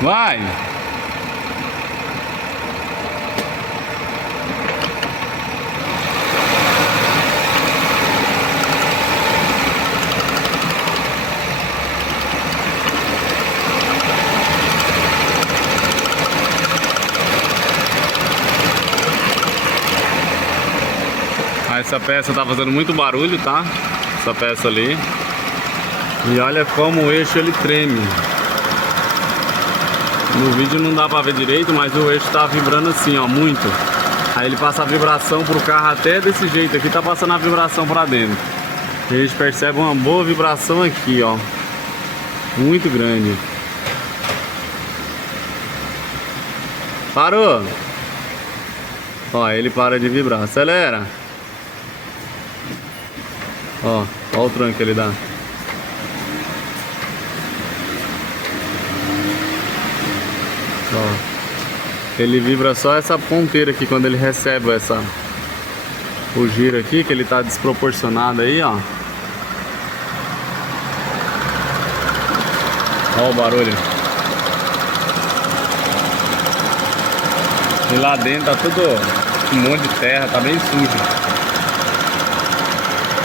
Vai! Essa peça tá fazendo muito barulho, tá? Essa peça ali. E olha como o eixo ele treme. No vídeo não dá pra ver direito, mas o eixo tá vibrando assim, ó, muito. Aí ele passa a vibração pro carro até desse jeito. Aqui tá passando a vibração pra dentro. E a gente percebe uma boa vibração aqui, ó. Muito grande. Parou! Ó, ele para de vibrar. Acelera! Ó, ó o tranco que ele dá. Ó, ele vibra só essa ponteira aqui quando ele recebe o giro aqui, que ele tá desproporcionado aí, ó. Ó o barulho. E lá dentro tá tudo um monte de terra, tá bem sujo.